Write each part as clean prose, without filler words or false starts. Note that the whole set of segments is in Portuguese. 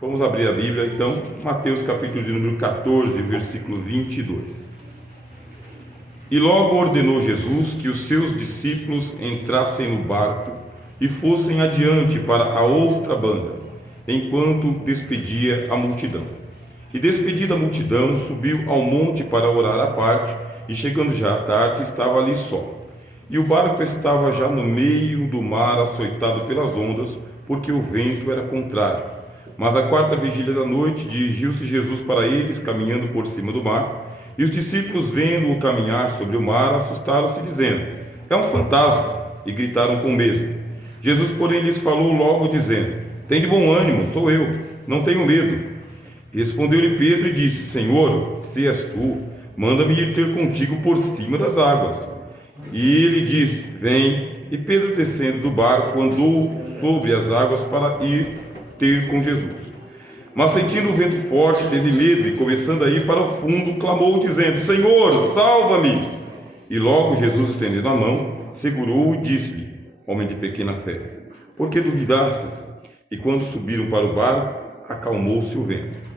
Vamos abrir a Bíblia, então, Mateus capítulo de número 14, versículo 22. E logo ordenou Jesus que os seus discípulos entrassem no barco e fossem adiante para a outra banda, enquanto despedia a multidão. E despedida a multidão, subiu ao monte para orar à parte, e chegando já à tarde, estava ali só. E o barco estava já no meio do mar, açoitado pelas ondas, porque o vento era contrário. Mas à quarta vigília da noite, dirigiu-se Jesus para eles, caminhando por cima do mar, e os discípulos, vendo-o caminhar sobre o mar, assustaram-se, dizendo: é um fantasma, e gritaram com medo. Jesus, porém, lhes falou logo, dizendo: tende bom ânimo, sou eu, não tenho medo. Respondeu-lhe Pedro e disse: Senhor, se és tu, manda-me ir ter contigo por cima das águas. E ele disse: vem. E Pedro, descendo do barco, andou sobre as águas para ir ter com Jesus. Mas sentindo o vento forte, teve medo e, começando a ir para o fundo, clamou, dizendo: Senhor, salva-me! E logo Jesus, estendendo a mão, segurou-o e disse-lhe: homem de pequena fé, por que duvidastes? E quando subiram para o barco, acalmou-se o vento.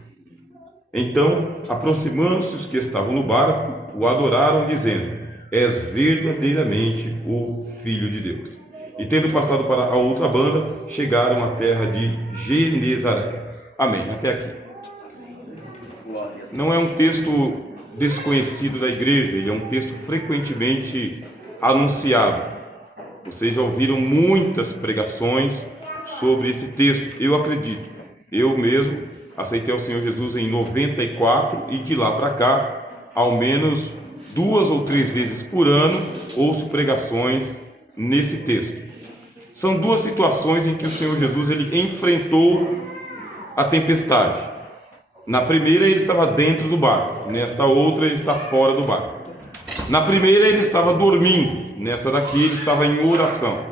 Então, aproximando-se os que estavam no barco, o adoraram, dizendo: és verdadeiramente o Filho de Deus. E tendo passado para a outra banda, chegaram à terra de Genezaré. Amém. Até aqui. Não é um texto desconhecido da igreja, ele é um texto frequentemente anunciado. Vocês já ouviram muitas pregações sobre esse texto, eu acredito. Eu mesmo aceitei o Senhor Jesus em 94 e de lá para cá, ao menos 2 ou 3 vezes por ano, ouço pregações nesse texto. São duas situações em que o Senhor Jesus ele enfrentou a tempestade. Na primeira ele estava dentro do barco, nesta outra ele está fora do barco. Na primeira ele estava dormindo, nessa daqui ele estava em oração.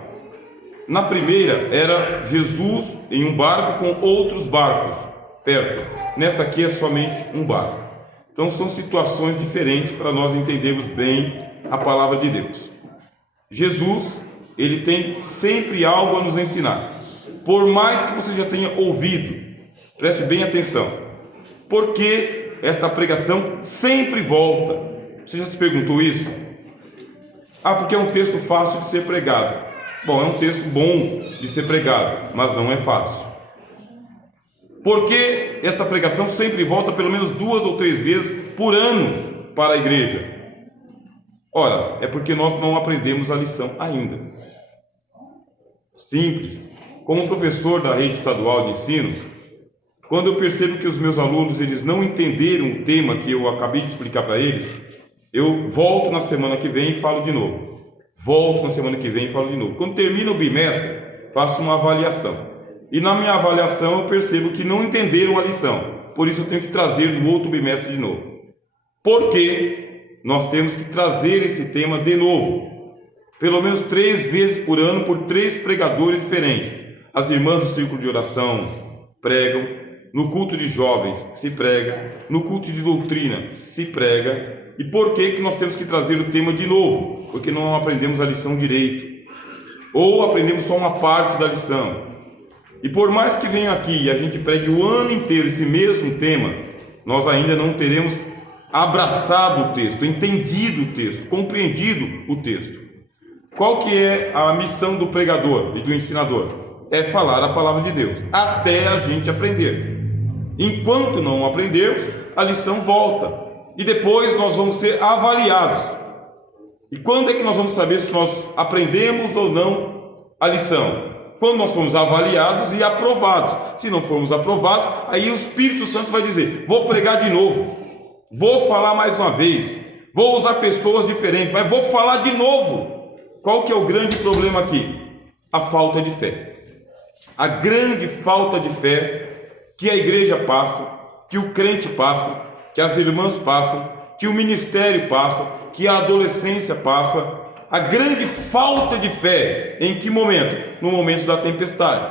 Na primeira era Jesus em um barco com outros barcos perto. Nessa aqui é somente um barco. Então são situações diferentes para nós entendermos bem a palavra de Deus. Jesus, ele tem sempre algo a nos ensinar. Por mais que você já tenha ouvido, preste bem atenção. Por que esta pregação sempre volta? Você já se perguntou isso? Porque é um texto fácil de ser pregado. Bom, é um texto bom de ser pregado, mas não é fácil. Por que essa pregação sempre volta pelo menos 2 ou 3 vezes por ano para a igreja? Ora, é porque nós não aprendemos a lição ainda. Simples. Como professor da rede estadual de ensino, quando eu percebo que os meus alunos eles não entenderam o tema que eu acabei de explicar para eles, eu volto na semana que vem e falo de novo. Volto na semana que vem e falo de novo. Quando termina o bimestre, faço uma avaliação. E na minha avaliação eu percebo que não entenderam a lição. Por isso eu tenho que trazer no outro bimestre de novo. Por quê? Nós temos que trazer esse tema de novo, pelo menos 3 vezes por ano, por 3 pregadores diferentes. As irmãs do círculo de oração pregam, no culto de jovens se prega, no culto de doutrina se prega. E por que nós temos que trazer o tema de novo? Porque não aprendemos a lição direito, ou aprendemos só uma parte da lição. E por mais que venha aqui e a gente pregue o ano inteiro esse mesmo tema, nós ainda não teremos abraçado o texto, entendido o texto, compreendido o texto. Qual que é a missão do pregador e do ensinador? É falar a palavra de Deus, até a gente aprender. Enquanto não aprendermos, a lição volta, e depois nós vamos ser avaliados. E quando é que nós vamos saber se nós aprendemos ou não a lição? Quando nós formos avaliados e aprovados. Se não formos aprovados, aí o Espírito Santo vai dizer: vou pregar de novo. Vou falar mais uma vez, vou usar pessoas diferentes, mas vou falar de novo. Qual que é o grande problema aqui? A falta de fé. A grande falta de fé que a igreja passa, que o crente passa, que as irmãs passam, que o ministério passa, que a adolescência passa. A grande falta de fé, em que momento? No momento da tempestade,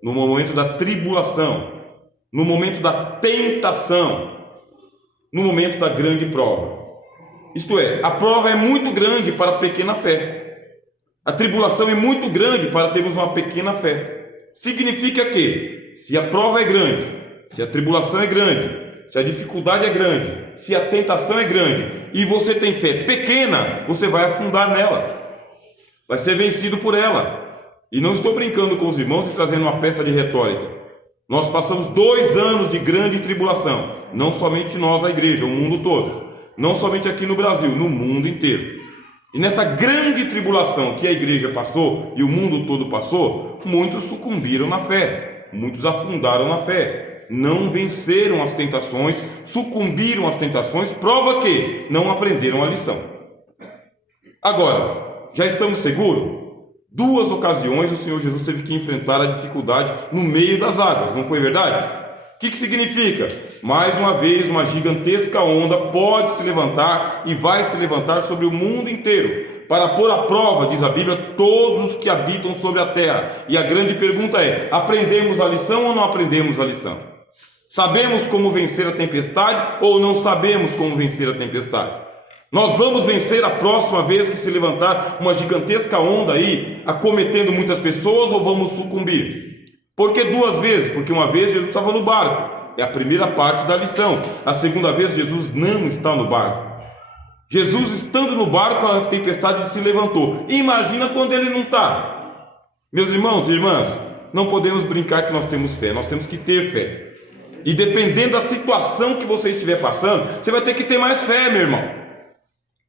no momento da tribulação, no momento da tentação, no momento da grande prova. Isto é, a prova é muito grande para a pequena fé. A tribulação é muito grande para termos uma pequena fé. Significa que, se a prova é grande Se a tribulação é grande, se a dificuldade é grande, se a tentação é grande e você tem fé pequena, você vai afundar nela, vai ser vencido por ela. E não estou brincando com os irmãos e trazendo uma peça de retórica. Nós passamos 2 anos de grande tribulação, não somente nós, a igreja, o mundo todo, não somente aqui no Brasil, no mundo inteiro. E nessa grande tribulação que a igreja passou e o mundo todo passou, muitos sucumbiram na fé, muitos afundaram na fé, não venceram as tentações, sucumbiram às tentações, prova que não aprenderam a lição. Agora, já estamos seguros? 2 ocasiões o Senhor Jesus teve que enfrentar a dificuldade no meio das águas, não foi verdade? O que significa? Mais uma vez, uma gigantesca onda pode se levantar e vai se levantar sobre o mundo inteiro, para pôr à prova, diz a Bíblia, todos os que habitam sobre a terra. E a grande pergunta é: aprendemos a lição ou não aprendemos a lição? Sabemos como vencer a tempestade ou não sabemos como vencer a tempestade? Nós vamos vencer a próxima vez que se levantar uma gigantesca onda aí, acometendo muitas pessoas, ou vamos sucumbir? Por que 2 vezes? Porque uma vez Jesus estava no barco, é a primeira parte da lição. A segunda vez Jesus não está no barco. Jesus estando no barco, a tempestade se levantou. Imagina quando ele não está. Meus irmãos e irmãs, não podemos brincar que nós temos fé, nós temos que ter fé. E dependendo da situação que você estiver passando, você vai ter que ter mais fé, meu irmão.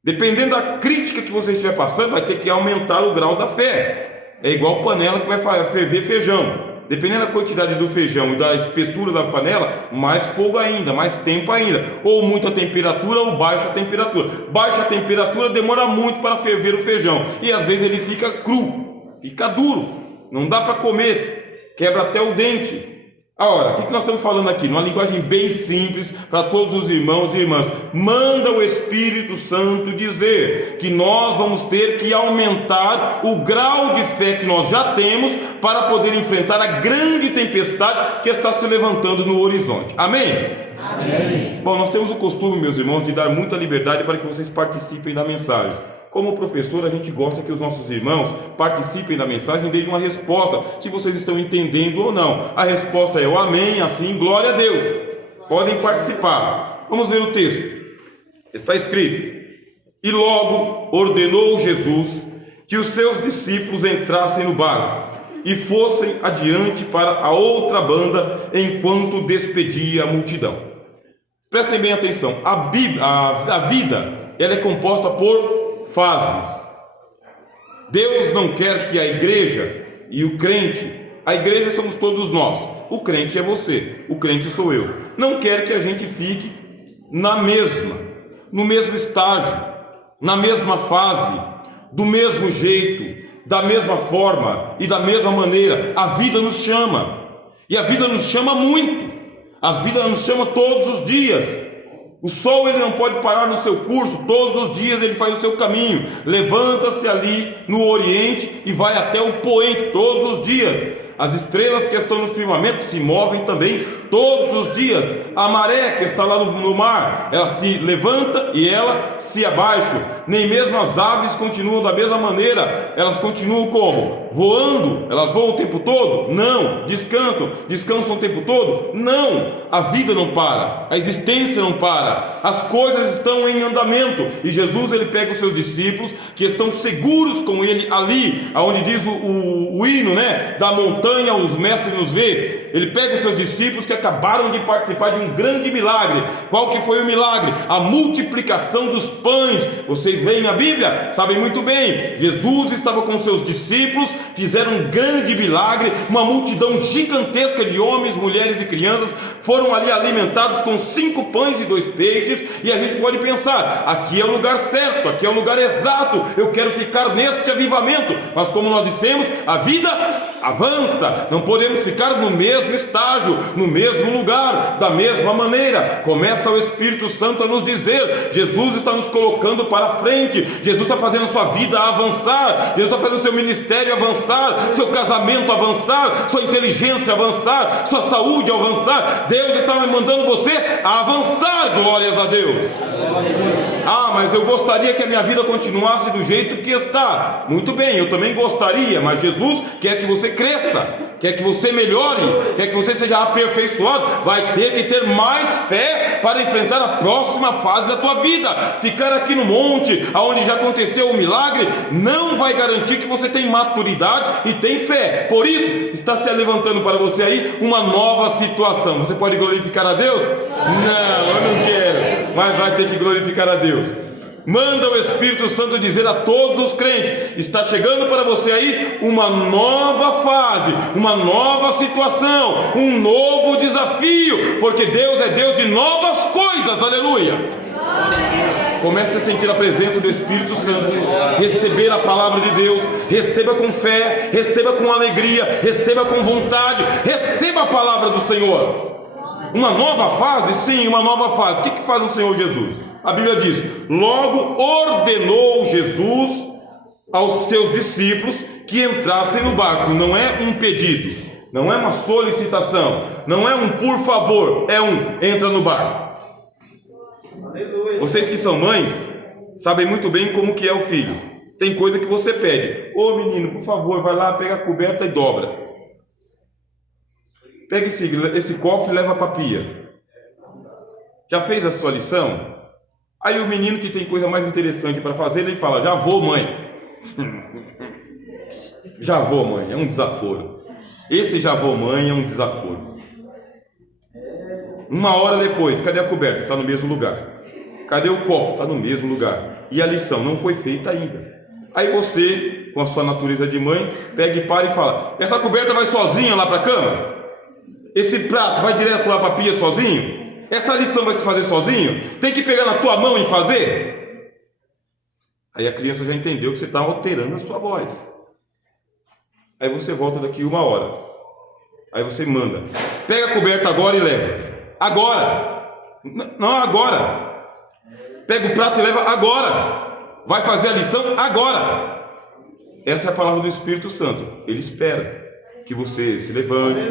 Dependendo da crítica que você estiver passando, vai ter que aumentar o grau da fé. É igual panela que vai ferver feijão. Dependendo da quantidade do feijão e da espessura da panela, mais fogo ainda, mais tempo ainda. Ou muita temperatura ou baixa temperatura. Baixa temperatura demora muito para ferver o feijão. E às vezes ele fica cru, fica duro. Não dá para comer, quebra até o dente. Agora, o que nós estamos falando aqui? Numa linguagem bem simples para todos os irmãos e irmãs. Manda o Espírito Santo dizer que nós vamos ter que aumentar o grau de fé que nós já temos para poder enfrentar a grande tempestade que está se levantando no horizonte. Amém? Amém. Bom, nós temos o costume, meus irmãos, de dar muita liberdade para que vocês participem da mensagem. Como professor, a gente gosta que os nossos irmãos participem da mensagem e deem uma resposta, se vocês estão entendendo ou não. A resposta é o amém, assim, glória a Deus. Podem participar. Vamos ver o texto. Está escrito: e logo ordenou Jesus que os seus discípulos entrassem no barco e fossem adiante para a outra banda, enquanto despedia a multidão. Prestem bem atenção. A vida, ela é composta por fases. Deus não quer que a igreja e o crente, a igreja somos todos nós, o crente é você, o crente sou eu, não quer que a gente fique no mesmo estágio, na mesma fase, do mesmo jeito, da mesma forma e da mesma maneira. A vida nos chama, e a vida nos chama muito, a vida nos chama todos os dias. O sol, ele não pode parar no seu curso, todos os dias ele faz o seu caminho, levanta-se ali no oriente e vai até o poente todos os dias. As estrelas que estão no firmamento se movem também todos os dias. A maré que está lá no mar, ela se levanta e ela se abaixa. Nem mesmo as aves continuam da mesma maneira. Elas continuam como? Voando? Elas voam o tempo todo? Não. Descansam o tempo todo? Não. A vida não para, a existência não para, as coisas estão em andamento. E Jesus, ele pega os seus discípulos que estão seguros com ele ali, aonde diz o hino, né? Da montanha os mestres nos vê. Ele pega os seus discípulos que acabaram de participar de um grande milagre. Qual que foi o milagre? A multiplicação dos pães. Vocês leem a Bíblia? Sabem muito bem. Jesus estava com seus discípulos, fizeram um grande milagre. Uma multidão gigantesca de homens, mulheres e crianças foram ali alimentados com 5 pães e 2 peixes. E a gente pode pensar, aqui é o lugar certo, aqui é o lugar exato, eu quero ficar neste avivamento. Mas como nós dissemos, a vida avança, não podemos ficar no mesmo estágio, no mesmo lugar, da mesma maneira. Começa o Espírito Santo a nos dizer, Jesus está nos colocando para frente, Jesus está fazendo sua vida avançar, Jesus está fazendo seu ministério avançar, seu casamento avançar, sua inteligência avançar, sua saúde avançar. Deus está mandando você a avançar, glórias a Deus. Ah, mas eu gostaria que a minha vida continuasse do jeito que está. Muito bem, eu também gostaria, mas Jesus quer que você cresça, quer que você melhore, quer que você seja aperfeiçoado, vai ter que ter mais fé para enfrentar a próxima fase da tua vida. Ficar aqui no monte, onde já aconteceu um milagre, não vai garantir que você tem maturidade e tem fé. Por isso, está se levantando para você aí uma nova situação. Você pode glorificar a Deus? Não, eu não quero, mas vai ter que glorificar a Deus. Manda o Espírito Santo dizer a todos os crentes: está chegando para você aí uma nova fase, uma nova situação, um novo desafio, porque Deus é Deus de novas coisas, aleluia. Comece a sentir a presença do Espírito Santo, receber a palavra de Deus, receba com fé, receba com alegria, receba com vontade, receba a palavra do Senhor. Uma nova fase? Sim, uma nova fase. O que faz o Senhor Jesus? A Bíblia diz: logo ordenou Jesus aos seus discípulos que entrassem no barco. Não é um pedido, não é uma solicitação, não é um por favor, é um entra no barco. Vocês que são mães sabem muito bem como que é o filho. Tem coisa que você pede: ô menino, por favor, vai lá, pega a coberta e dobra. Pega esse copo e leva para a pia. Já fez a sua lição? Aí o menino que tem coisa mais interessante para fazer, ele fala: já vou, mãe. Já vou, mãe, é um desaforo. Esse já vou, mãe, é um desaforo. Uma hora depois, cadê a coberta? Está no mesmo lugar. Cadê o copo? Está no mesmo lugar. E a lição não foi feita ainda. Aí você, com a sua natureza de mãe, pega e para e fala: essa coberta vai sozinha lá para a cama? Esse prato vai direto lá para a pia sozinho? Essa lição vai se fazer sozinho? Tem que pegar na tua mão e fazer? Aí a criança já entendeu que você está alterando a sua voz. Aí você volta daqui uma hora. Aí você manda: pega a coberta agora e leva. Agora! Não, agora! Pega o prato e leva agora! Vai fazer a lição agora! Essa é a palavra do Espírito Santo. Ele espera que você se levante,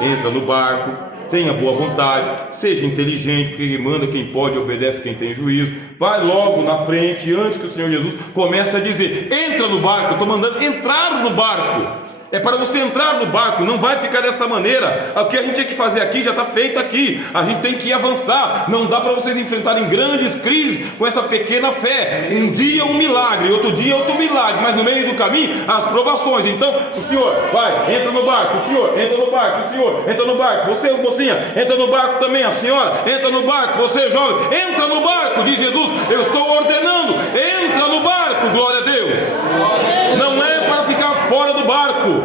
entra no barco, tenha boa vontade, seja inteligente, porque ele manda quem pode, obedece quem tem juízo. Vai logo na frente, antes que o Senhor Jesus comece a dizer: entra no barco. Eu estou mandando entrar no barco. É para você entrar no barco, não vai ficar dessa maneira. O que a gente tem que fazer aqui já está feito aqui. A gente tem que avançar. Não dá para vocês enfrentarem grandes crises com essa pequena fé. Um dia um milagre, outro dia outro milagre, mas no meio do caminho as provações. Então o Senhor vai, entra no barco, o Senhor entra no barco, o Senhor entra no barco, você mocinha, entra no barco também, a senhora entra no barco, você jovem, entra no barco, diz Jesus. Eu estou ordenando, entra no barco, glória a Deus. Não é para ficar fora do barco,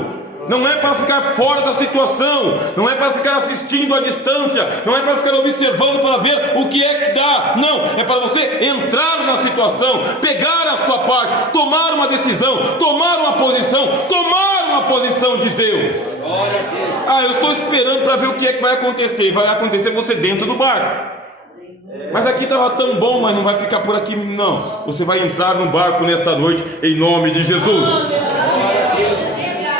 não é para ficar fora da situação, não é para ficar assistindo à distância, não é para ficar observando para ver o que é que dá. Não, é para você entrar na situação, pegar a sua parte, tomar uma decisão, tomar uma posição de Deus. Eu estou esperando para ver o que é que vai acontecer. Vai acontecer você dentro do barco. Mas aqui estava tão bom, mas não vai ficar por aqui, não. Você vai entrar no barco nesta noite, em nome de Jesus.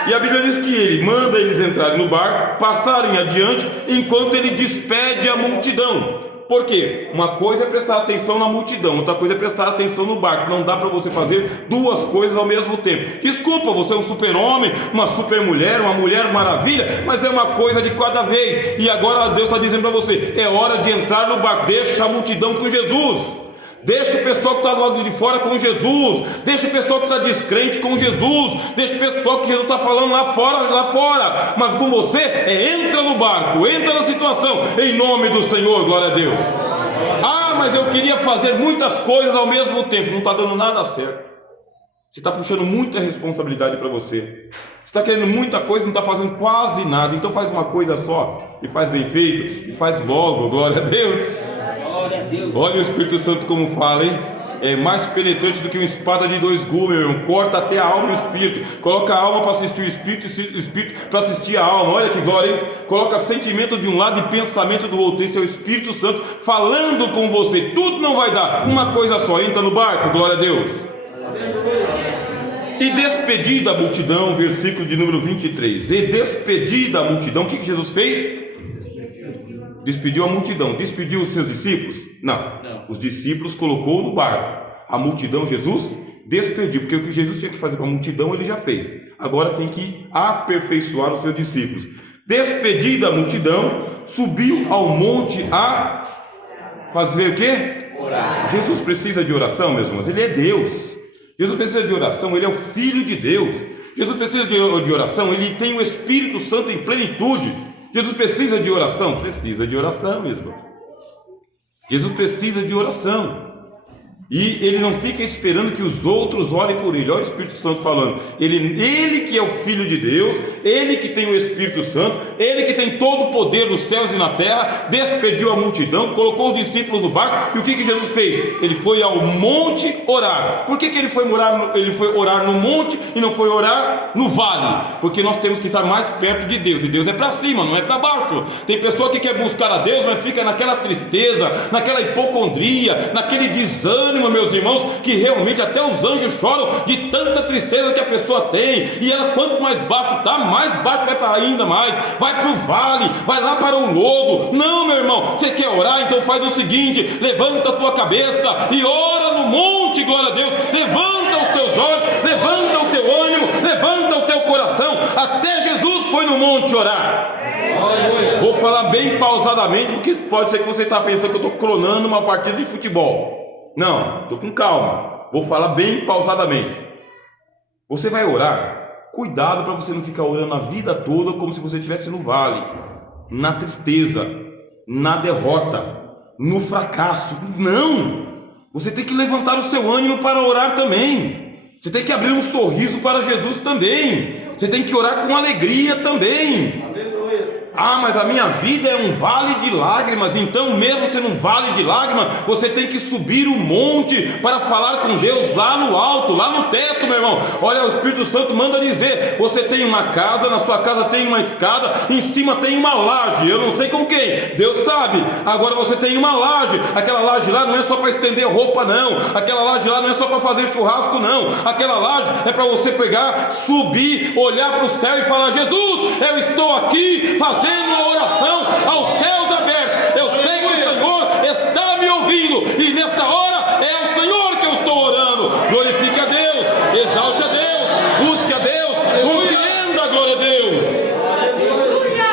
E a Bíblia diz que ele manda eles entrarem no barco, passarem adiante, enquanto ele despede a multidão. Por quê? Uma coisa é prestar atenção na multidão, outra coisa é prestar atenção no barco. Não dá para você fazer duas coisas ao mesmo tempo. Desculpa, você é um super-homem, uma super-mulher, uma mulher maravilha, mas é uma coisa de cada vez. E agora Deus está dizendo para você: é hora de entrar no barco. Deixa a multidão com Jesus. Deixa o pessoal que está do lado de fora com Jesus. Deixa o pessoal que está descrente com Jesus. Deixa o pessoal que Jesus está falando lá fora. Mas com você, entra no barco, entra na situação, em nome do Senhor, glória a Deus. Mas eu queria fazer muitas coisas ao mesmo tempo. Não está dando nada certo. Você está puxando muita responsabilidade para você. Você está querendo muita coisa e não está fazendo quase nada. Então faz uma coisa só, e faz bem feito, e faz logo, glória a Deus. Olha o Espírito Santo como fala, hein? É mais penetrante do que uma espada de dois gumes, meu irmão. Corta até a alma e o espírito. Coloca a alma para assistir o espírito e o espírito para assistir a alma. Olha que glória, hein? Coloca sentimento de um lado e pensamento do outro. Esse é o Espírito Santo falando com você. Tudo não vai dar, uma coisa só. Entra no barco, glória a Deus. E despedida a multidão, versículo de número 23. E despedida a multidão, o que Jesus fez? Despediu a multidão. Despediu os seus discípulos? Não. Os discípulos colocou no barco. A multidão Jesus Despediu, porque o que Jesus tinha que fazer com a multidão, ele já fez. Agora tem que aperfeiçoar os seus discípulos. Despedida a multidão, subiu ao monte a fazer o quê? Orar. Jesus precisa de oração, meus irmãos, ele é Deus. Jesus precisa de oração, ele é o Filho de Deus. Jesus precisa de oração, ele tem o Espírito Santo em plenitude. Jesus precisa de oração? Precisa de oração, meus irmãos. Jesus precisa de oração. E ele não fica esperando que os outros olhem por ele. Olha o Espírito Santo falando. Ele que é o Filho de Deus, ele que tem o Espírito Santo, ele que tem todo o poder nos céus e na terra, despediu a multidão, colocou os discípulos no barco. E o que Jesus fez? Ele foi ao monte orar. Por que ele foi orar no monte e não foi orar no vale? Porque nós temos que estar mais perto de Deus. E Deus é para cima, não é para baixo. Tem pessoa que quer buscar a Deus, mas fica naquela tristeza, naquela hipocondria, naquele desânimo, meus irmãos, que realmente até os anjos choram de tanta tristeza que a pessoa tem. E ela, quanto mais baixo está, mais baixo vai para ainda mais, vai para o vale, vai lá para o lodo. Não, meu irmão, você quer orar? Então faz o seguinte: levanta a tua cabeça e ora no monte, glória a Deus. Levanta os teus olhos, levanta o teu ânimo, levanta o teu coração. Até Jesus foi no monte orar. Vou falar bem pausadamente, porque pode ser que você está pensando que eu estou cronando uma partida de futebol. Não, estou com calma. Vou falar bem pausadamente. Você vai orar, cuidado para você não ficar orando a vida toda como se você estivesse no vale, na tristeza, na derrota, no fracasso. Não! Você tem que levantar o seu ânimo para orar também. Você tem que abrir um sorriso para Jesus também. Você tem que orar com alegria também. Ah, mas a minha vida é um vale de lágrimas. Então, mesmo sendo um vale de lágrimas, você tem que subir o monte para falar com Deus lá no alto, lá no teto, meu irmão. Olha, o Espírito Santo manda dizer: você tem uma casa, na sua casa tem uma escada, em cima tem uma laje. Eu não sei com quem, Deus sabe. Agora você tem uma laje. Aquela laje lá não é só para estender roupa, não. Aquela laje lá não é só para fazer churrasco, não. Aquela laje é para você pegar, subir, olhar para o céu e falar: Jesus, eu estou aqui fazendo uma oração aos céus abertos. Eu sei que o Senhor está me ouvindo, e nesta hora é o Senhor que eu estou orando. Glorifique a Deus, exalte a Deus, busque a Deus, compreenda, glória a Deus.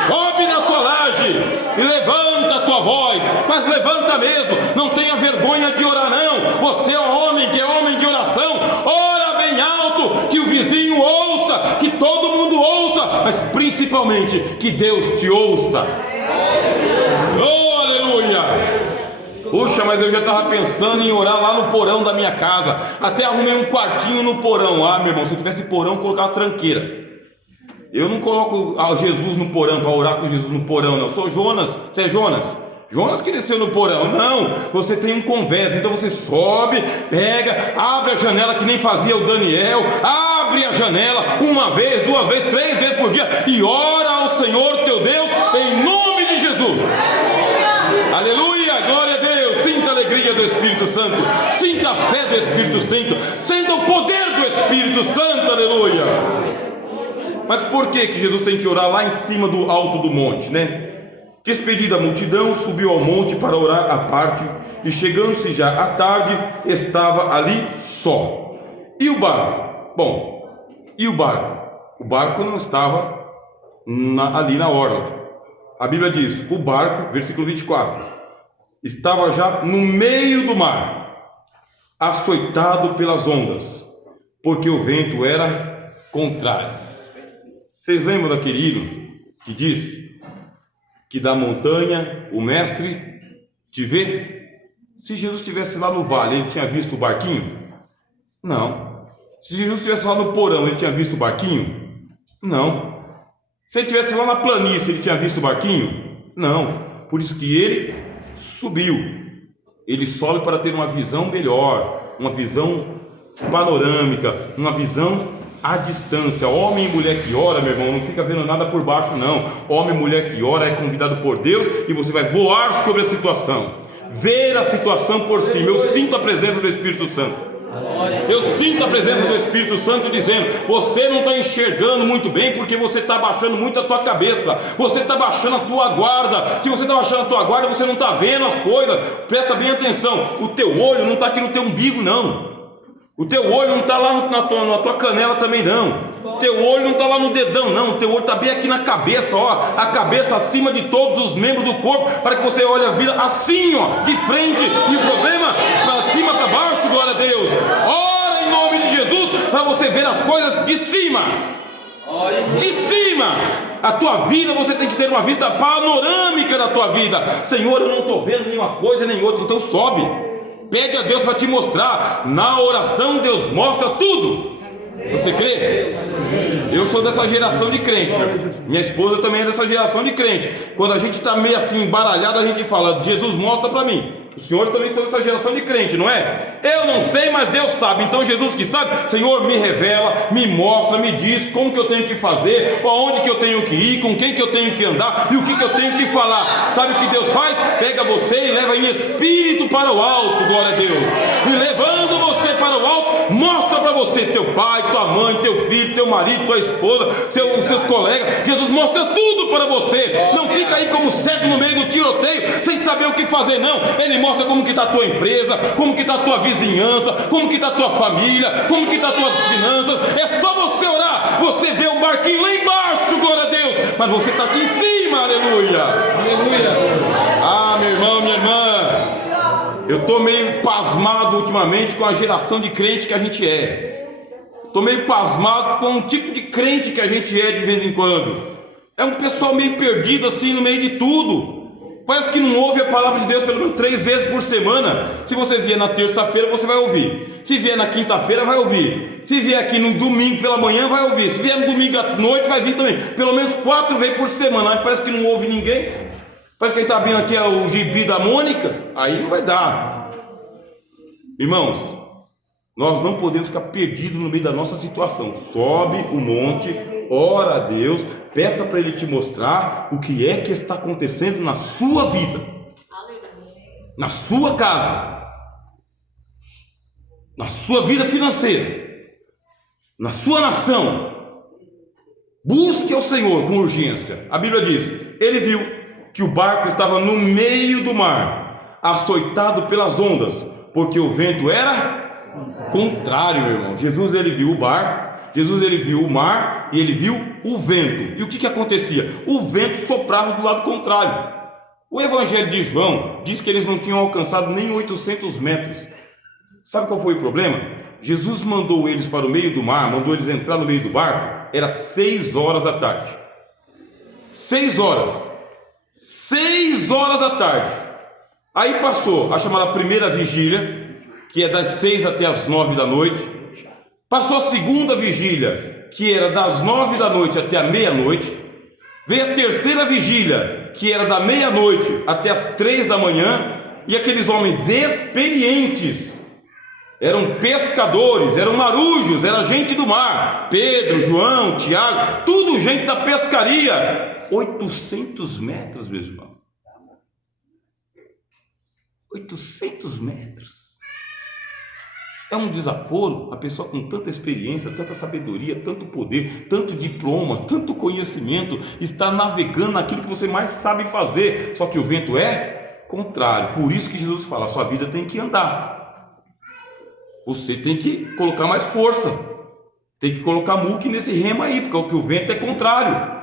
Sobe na tua laje e levanta a tua voz, mas levanta mesmo, não tenha vergonha de orar, não. Você é um homem que é homem de oração, ora bem alto, que o vizinho ouça, que todo mundo ouça, mas principalmente que Deus te ouça. Oh, aleluia! Puxa, mas eu já estava pensando em orar lá no porão da minha casa. Até arrumei um quartinho no porão. Ah, meu irmão, se eu tivesse porão, colocar uma tranqueira. Eu não coloco Jesus no porão para orar com Jesus no porão, não. Eu sou Jonas. Você é Jonas? Jonas que desceu no porão. Não, você tem um convés. Então você sobe, pega, abre a janela que nem fazia o Daniel. Abre a janela uma vez, duas vezes, 3 vezes por dia e ora ao Senhor teu Deus em nome de Jesus. Aleluia, glória a Deus. Sinta a alegria do Espírito Santo, sinta a fé do Espírito Santo, sinta o poder do Espírito Santo, aleluia. Mas por que Jesus tem que orar lá em cima do alto do monte, né? Despedida a multidão, subiu ao monte para orar à parte, e chegando-se já à tarde, estava ali só. E o barco? Bom, e o barco? O barco não estava ali na orla. A Bíblia diz: o barco, versículo 24, estava já no meio do mar, açoitado pelas ondas, porque o vento era contrário. Vocês lembram daquele hino que diz que da montanha o mestre te vê? Se Jesus estivesse lá no vale, ele tinha visto o barquinho? Não. Se Jesus estivesse lá no porão, ele tinha visto o barquinho? Não. Se ele estivesse lá na planície, ele tinha visto o barquinho? Não. Por isso que ele subiu. Ele sobe para ter uma visão melhor, uma visão panorâmica, uma visão à distância. Homem e mulher que ora, meu irmão, não fica vendo nada por baixo, não. Homem e mulher que ora é convidado por Deus, e você vai voar sobre a situação, ver a situação por cima. Eu sinto a presença do Espírito Santo. Eu sinto a presença do Espírito Santo dizendo: você não está enxergando muito bem porque você está baixando muito a tua cabeça, você está baixando a tua guarda. Se você está baixando a tua guarda, você não está vendo as coisas. Presta bem atenção, o teu olho não está aqui no teu umbigo, não. O teu olho não está lá na tua canela também não. O teu olho não está lá no dedão não. O teu olho está bem aqui na cabeça, ó. A cabeça acima de todos os membros do corpo, para que você olhe a vida assim, ó, de frente, e o problema para cima, para baixo, glória a Deus. Ora em nome de Jesus, para você ver as coisas de cima. De cima. A tua vida, você tem que ter uma vista panorâmica da tua vida. Senhor, eu não estou vendo nenhuma coisa nem outra, então sobe. Pede a Deus para te mostrar. Na oração Deus mostra tudo. Você crê? Eu sou dessa geração de crente, minha esposa também é dessa geração de crente. Quando a gente está meio assim embaralhado, a gente fala: Jesus, mostra para mim. Os senhores também são dessa geração de crente, não é? Eu não sei, mas Deus sabe. Então Jesus que sabe, Senhor, me revela, me mostra, me diz como que eu tenho que fazer, aonde que eu tenho que ir, com quem que eu tenho que andar e o que que eu tenho que falar. Sabe o que Deus faz? Pega você e leva em espírito para o alto, glória a Deus. E levando você para o alto, mostra para você teu pai, tua mãe, teu filho, teu marido, tua esposa, seus colegas. Jesus mostra tudo para você. Não fica aí como cego no meio do tiroteio, sem saber o que fazer, não. Ele mostra como que está a tua empresa, como que está a tua vizinhança, como que está a tua família, como que está as tuas finanças. É só você orar, você vê um barquinho lá embaixo, glória a Deus, mas você está aqui em cima, aleluia, aleluia. Ah, meu irmão, minha irmã, eu estou meio pasmado ultimamente com a geração de crente que a gente é. Estou meio pasmado com o tipo de crente que a gente é de vez em quando. É um pessoal meio perdido assim no meio de tudo. Parece que não ouve a palavra de Deus pelo menos 3 vezes por semana. Se você vier na terça-feira, você vai ouvir. Se vier na quinta-feira, vai ouvir. Se vier aqui no domingo pela manhã, vai ouvir. Se vier no domingo à noite, vai vir também. Pelo menos 4 vezes por semana. Aí parece que não ouve ninguém. Parece que ele está vindo aqui o gibi da Mônica. Aí não vai dar. Irmãos, nós não podemos ficar perdidos no meio da nossa situação. Sobe o monte, ora a Deus, peça para Ele te mostrar o que é que está acontecendo na sua vida, na sua casa, na sua vida financeira, na sua nação. Busque ao Senhor com urgência. A Bíblia diz: ele viu que o barco estava no meio do mar, açoitado pelas ondas, porque o vento era contrário, meu irmão. Jesus, ele viu o barco, Jesus, ele viu o mar e ele viu o vento. E o que acontecia? O vento soprava do lado contrário. O Evangelho de João diz que eles não tinham alcançado nem 800 metros. Sabe qual foi o problema? Jesus mandou eles para o meio do mar, mandou eles entrar no meio do barco. Era 6 horas da tarde. 6 horas. 6 horas da tarde. Aí passou a chamada primeira vigília, que é das 6 até as 9 da noite. Passou a segunda vigília, que era das 9 da noite até a meia-noite. Veio a terceira vigília, que era da meia-noite até as 3 da manhã. E aqueles homens experientes, eram pescadores, eram marujos, era gente do mar. Pedro, João, Tiago, tudo gente da pescaria. 800 metros, meu irmão. 800 metros. É um desaforo. A pessoa com tanta experiência, tanta sabedoria, tanto poder, tanto diploma, tanto conhecimento, está navegando naquilo que você mais sabe fazer, só que o vento é contrário. Por isso que Jesus fala: a sua vida tem que andar, você tem que colocar mais força, tem que colocar muque nesse remo aí, porque o vento é contrário.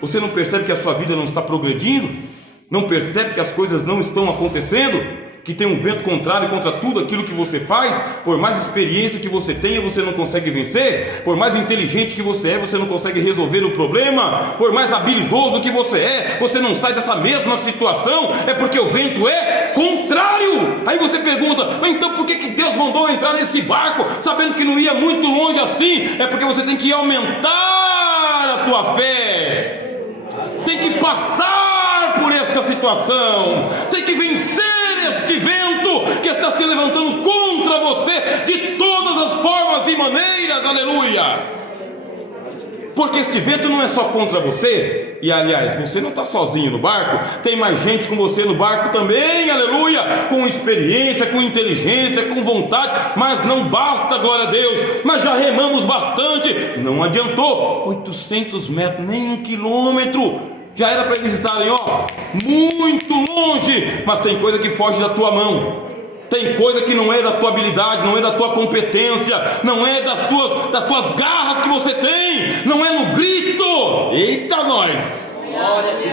Você não percebe que a sua vida não está progredindo? Não percebe que as coisas não estão acontecendo? Que tem um vento contrário contra tudo aquilo que você faz? Por mais experiência que você tenha, você não consegue vencer. Por mais inteligente que você não consegue resolver o problema. Por mais habilidoso que você não sai dessa mesma situação. É porque o vento é contrário. Aí você pergunta: mas então por que Deus mandou entrar nesse barco, sabendo que não ia muito longe assim? É porque você tem que aumentar a tua fé, tem que passar por esta situação, tem que vencer este vento que está se levantando contra você de todas as formas e maneiras, aleluia. Porque este vento não é só contra você. E aliás, você não está sozinho no barco, tem mais gente com você no barco também, aleluia, com experiência, com inteligência, com vontade. Mas não basta, glória a Deus, mas já remamos bastante, não adiantou. 800 metros, nem 1 quilômetro, já era para eles estarem muito longe. Mas tem coisa que foge da tua mão, Tem coisa que não é da tua habilidade, não é da tua competência, não é das tuas garras que você tem, não é no grito. Eita nós!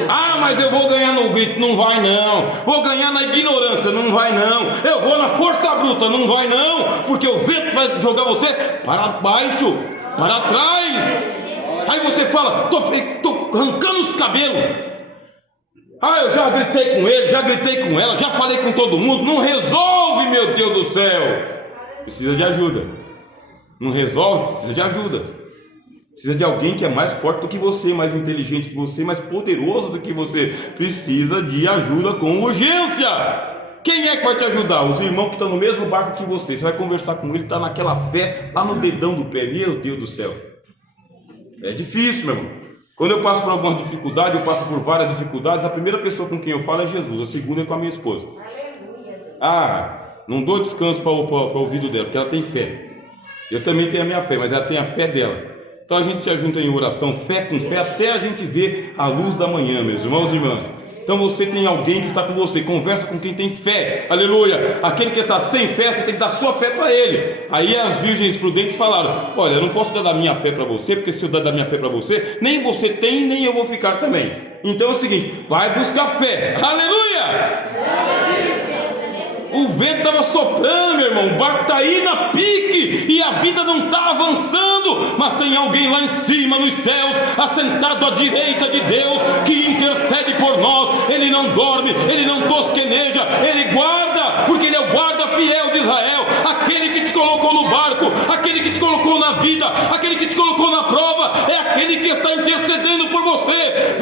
Ah, mas eu vou ganhar no grito, não vai não. Vou ganhar na ignorância, não vai não. Eu vou na força bruta, não vai não. Porque o vento vai jogar você para baixo, para trás. Aí você fala, tô arrancando os cabelos. Ah, eu já gritei com ele, já gritei com ela, já falei com todo mundo. Não resolve, meu Deus do céu. Precisa de ajuda. Não resolve, precisa de ajuda. Precisa de alguém que é mais forte do que você, mais inteligente que você, mais poderoso do que você. Precisa de ajuda com urgência. Quem é que vai te ajudar? Os irmãos que estão no mesmo barco que você. Você vai conversar com ele, está naquela fé, lá no dedão do pé. Meu Deus do céu. É difícil, meu irmão. Quando eu passo por alguma dificuldade, eu passo por várias dificuldades, a primeira pessoa com quem eu falo é Jesus, a segunda é com a minha esposa. Ah, não dou descanso para o ouvido dela, porque ela tem fé. Eu também tenho a minha fé, mas ela tem a fé dela. Então a gente se ajunta em oração, fé com fé, até a gente ver a luz da manhã, meus irmãos e irmãs. Então você tem alguém que está com você, conversa com quem tem fé, aleluia. Aquele que está sem fé, você tem que dar sua fé para ele. Aí as virgens prudentes falaram, olha, eu não posso dar da minha fé para você, porque se eu dar da minha fé para você, nem você tem, nem eu vou ficar também. Então é o seguinte, vai buscar fé, aleluia. O vento estava soprando, meu irmão, o barco está aí na pique, e a vida não está avançando, mas tem alguém lá em cima, nos céus, assentado à direita de Deus, que intercede por nós. Ele não dorme, ele não tosqueneja, ele guarda, porque ele é o guarda fiel de Israel, aquele que te colocou no barco, aquele que te colocou na vida, aquele que te colocou na prova, é aquele que está intercedendo por você.